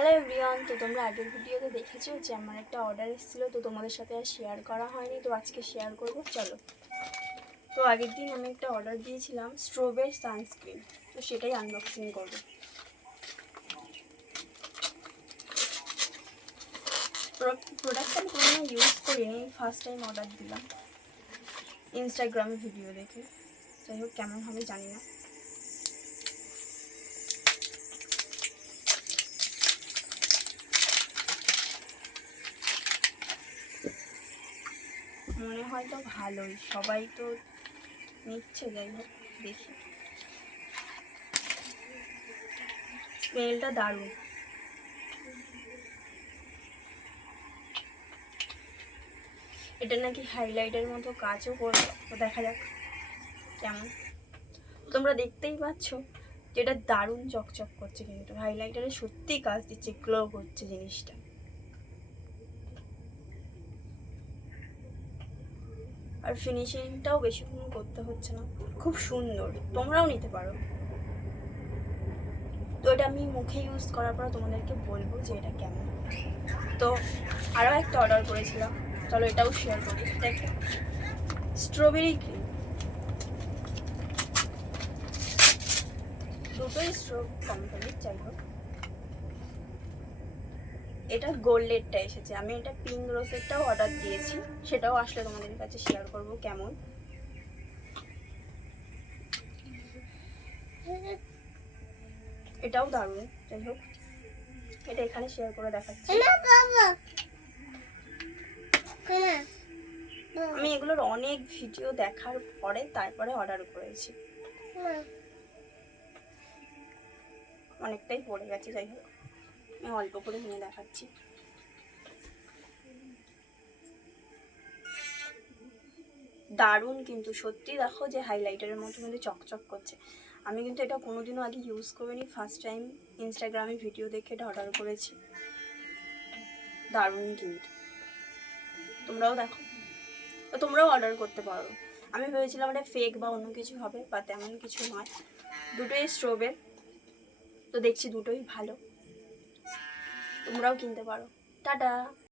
Hello everyone, তো তোমরা আগের ভিডিওতে দেখেছো যে আমার একটা অর্ডার এসেছিলো, তো তোমাদের সাথে আর শেয়ার করা হয়নি, তো আজকে শেয়ার করবো। চলো। তো আগের দিন আমি একটা অর্ডার দিয়েছিলাম স্ট্রবের সানস্ক্রিন, তো সেটাই আনবক্সিং করবো। প্রোডাক্টটা আমি কোনো ইউজ করিনি, ফার্স্ট টাইম অর্ডার দিলাম ইনস্টাগ্রামে ভিডিও দেখে। যাই হোক, কেমন হবে জানি না। মনে হয় তো ভালোই, সবাই তো নিচ্ছে। যাই হোক, দেখি। স্মেলটা দারুণ। এটা নাকি হাইলাইটের মতো কাজও করবে, তো দেখা যাক কেমন। তোমরা দেখতেই পাচ্ছ যে এটা দারুণ চকচক করছে, কিন্তু হাইলাইটারে সত্যি কাজ দিচ্ছে, গ্লো করছে জিনিসটা। আর ফিনিশিংটাও বেশিক্ষণ করতে হচ্ছে না, খুব সুন্দর। তোমরাও নিতে পারো। তো এটা আমি মুখে ইউজ করার পর তোমাদেরকে বলবো যে এটা কেমন। তো আরও একটা অর্ডার করেছিলাম, চলো এটাও শেয়ার করি। দেখো, স্ট্রবেরি ক্রিম, দুটোই স্ট্রো কোম্পানির। যাই হোক, এটা গোল্ডেরটা এসেছে, আমি এটা পিঙ্ক রোজেরটাও অর্ডার দিয়েছি, সেটাও আসলে তোমাদের কাছে শেয়ার করব কেমন। এটাও দারুণ। যাই হোক, এটা এখানে শেয়ার করে দেখাচ্ছি। আমি এগুলোর অনেক ভিডিও দেখার পরে তারপরে অর্ডার করেছি, অনেকটাই পড়ে গেছে। যাই হোক, আমি অল্প করে নিয়ে দেখাচ্ছি। দারুণ কিন্তু সত্যি, দেখো যে হাইলাইটারের মতো কিন্তু চকচক করছে। আমি কিন্তু এটা কোনোদিনও আগে ইউজ করিনি, ফার্স্ট টাইম ইনস্টাগ্রামে ভিডিও দেখে এটা অর্ডার করেছি। দারুণ কিন্তু, তোমরাও দেখো, তো তোমরাও অর্ডার করতে পারো। আমি ভেবেছিলাম এটা ফেক বা অন্য কিছু হবে, বা তেমন কিছু নয়। দুটোই স্ট্রবের, তো দেখছি দুটোই ভালো। তোমরাও কিনতে পারো। টাটা।